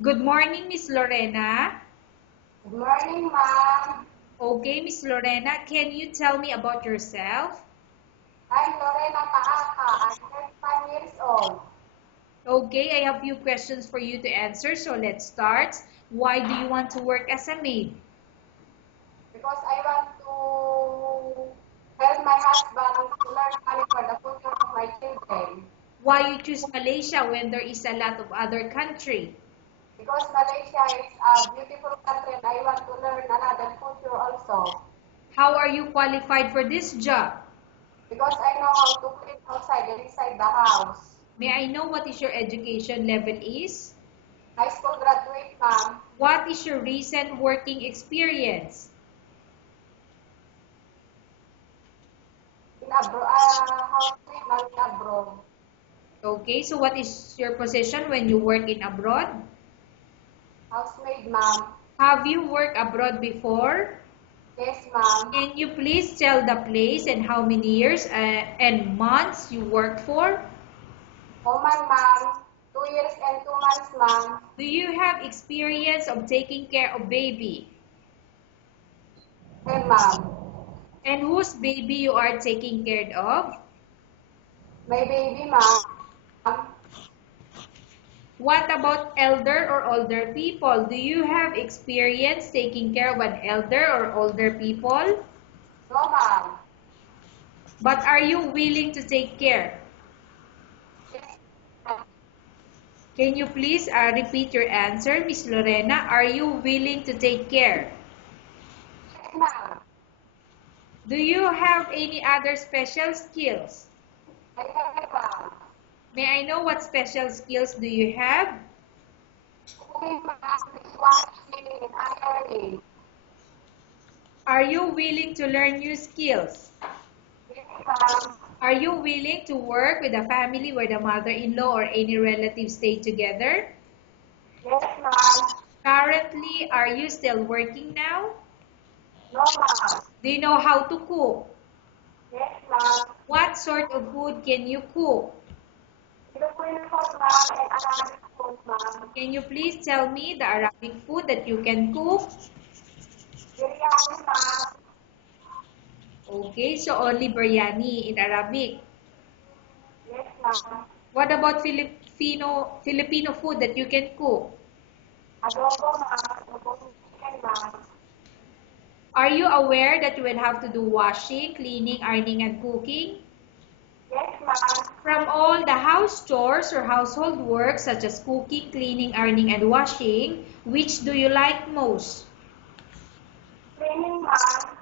Good morning, Miss Lorena. Good morning, ma'am. Okay, Miss Lorena, can you tell me about yourself? I'm Lorena Paaka. I'm 35 years old Okay, I have few questions for you to answer, so let's start. Why do you want to work as a maid? because I want to help my husband to learn money for the future of my children. Why you choose Malaysia when there is a lot of other country? Because Malaysia is a beautiful country and I want to learn another culture also. How are you qualified for this job? Because I know how to clean outside and inside the house. May I know what is your education level is? High school graduate, ma'am. What is your recent working experience? In abroad, housemaid in abroad. Okay, so what is your position when you work in abroad? Housemaid, ma'am. Have you worked abroad before? Yes, ma'am. Can you please tell the place and how many years and months you worked for? Woman, ma'am. 2 years and 2 months, ma'am. Do you have experience of taking care of baby? Hey, ma'am. And whose baby you are taking care of? My baby, ma'am. What about elder or older people? Do you have experience taking care of an elder or older people? No, ma'am. But are you willing to take care? Yes, ma'am. Can you please repeat your answer, Miss Lorena? Are you willing to take care? Yes, ma'am. Do you have any other special skills? I have, ma'am. May I know what special skills do you have? Cooking, ma'am. Dishwashing and ironing. Are you willing to learn new skills? Yes, ma'am. Are you willing to work with a family where the mother-in-law or any relatives stay together? Yes, ma'am. Currently, are you still working now? No, ma'am. Do you know how to cook? Yes, ma'am. What sort of food can you cook? Filipino food, ma'am, and Arabic food, ma'am. Can you please tell me the Arabic food that you can cook? Biryani, ma'am. Okay, so only biryani in Arabic. Yes, ma'am. What about Filipino food that you can cook? Adobo, ma'am. Adobo chicken, ma'am. Are you aware that you will have to do washing, cleaning, ironing, and cooking? Yes, ma'am. From all the house chores or household work such as cooking, cleaning, ironing, and washing, which do you like most? Cleaning, ma'am.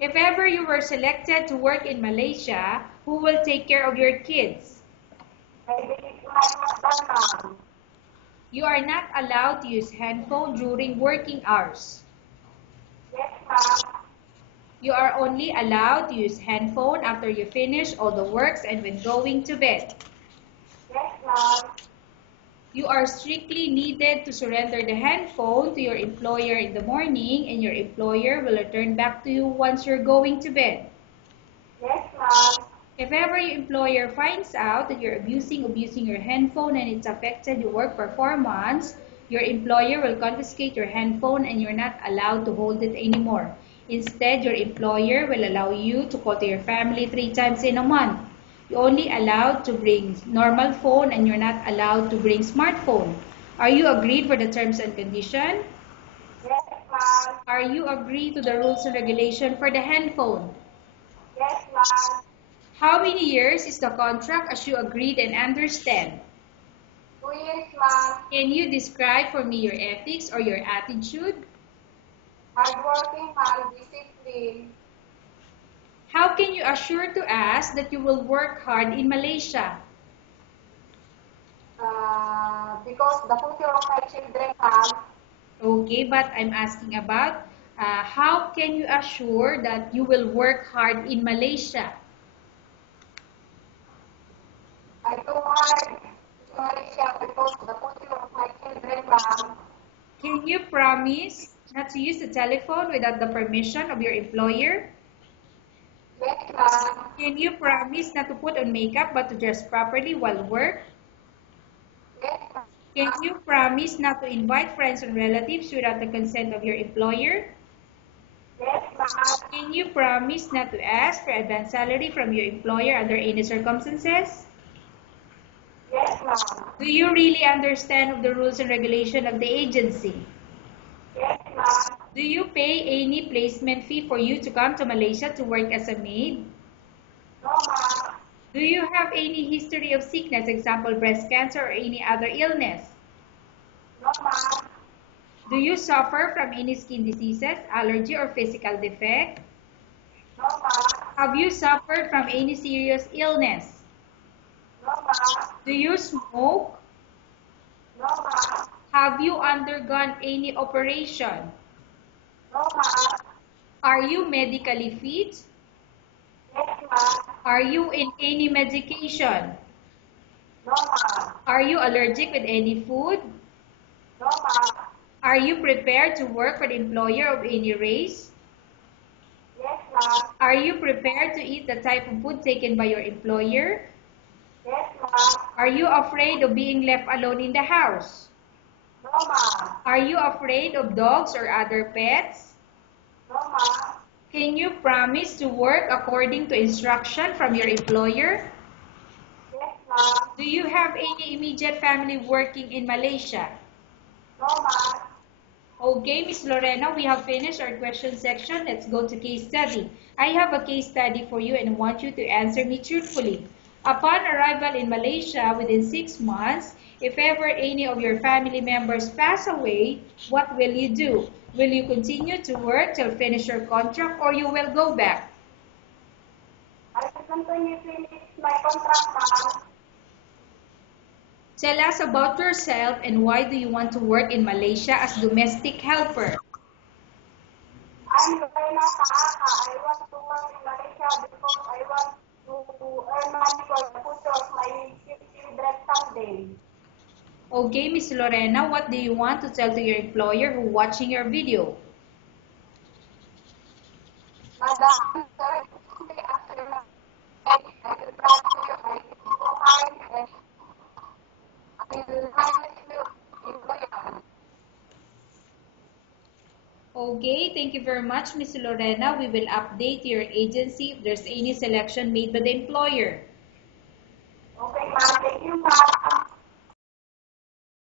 If ever you were selected to work in Malaysia, who will take care of your kids? Maybe my husband, ma'am. You are not allowed to use handphone during working hours. Yes, ma'am. You are only allowed to use handphone after you finish all the works and when going to bed. Yes, ma'am. You are strictly needed to surrender the handphone to your employer in the morning and your employer will return back to you once you're going to bed. Yes, ma'am. If ever your employer finds out that you're abusing your handphone and it's affected your work performance, your employer will confiscate your handphone and you're not allowed to hold it anymore. Instead, your employer will allow you to call to your family 3 times in a month. You're only allowed to bring normal phone and you're not allowed to bring smartphone. Are you agreed for the terms and condition? Yes, ma'am. Are you agreed to the rules and regulation for the handphone? Yes, ma'am. How many years is the contract as you agreed and understand? 2 years, ma'am. Can you describe for me your ethics or your attitude? Hardworking, ma'am. Discipline. How can you assure to us that you will work hard in Malaysia? Because the future of my children, ma'am. Okay, but I'm asking about how can you assure that you will work hard in Malaysia? I do hard in Malaysia because the future of my children, ma'am. Can you promise not to use the telephone without the permission of your employer? Yes, ma'am. Can you promise not to put on makeup but to dress properly while work? Yes, ma'am. Can you promise not to invite friends and relatives without the consent of your employer? Yes, ma'am. Can you promise not to ask for advance salary from your employer under any circumstances? Yes, ma'am. Do you really understand of the rules and regulation of the agency? Yes, ma'am. Do you pay any placement fee for you to come to Malaysia to work as a maid? No, ma'am. Do you have any history of sickness, example breast cancer or any other illness? No, ma'am. Do you suffer from any skin diseases, allergy or physical defect? No, ma'am. Have you suffered from any serious illness? No, ma'am. Do you smoke? No, ma'am. Have you undergone any operation? No, ma'am. Are you medically fit? Yes, ma'am. Are you in any medication? No, ma'am. Are you allergic with any food? No, ma'am. Are you prepared to work for the employer of any race? Yes, ma'am. Are you prepared to eat the type of food taken by your employer? Yes, ma'am. Are you afraid of being left alone in the house? No, ma'am. Are you afraid of dogs or other pets? No, ma'am. Can you promise to work according to instruction from your employer? Yes, ma'am. Do you have any immediate family working in Malaysia? No, ma'am. Okay, Miss Lorena, we have finished our question section. Let's go to case study. I have a case study for you and want you to answer me truthfully. Upon arrival in Malaysia within 6 months, if ever any of your family members pass away, what will you do? Will you continue to work till finish your contract or you will go back? I will continue to finish my contract, ma'am. Tell us about yourself and why do you want to work in Malaysia as domestic helper? I'm Lorena Kaaka. I want to work in Malaysia because I want to earn money for the future of my children someday. Okay, Miss Lorena, what do you want to tell to your employer who watching your video? Madam, sir, after my I will transfer my profile and I will hire you employer. Okay, thank you very much, Miss Lorena. We will update your agency if there's any selection made by the employer. Okay, ma'am. Thank you, ma'am.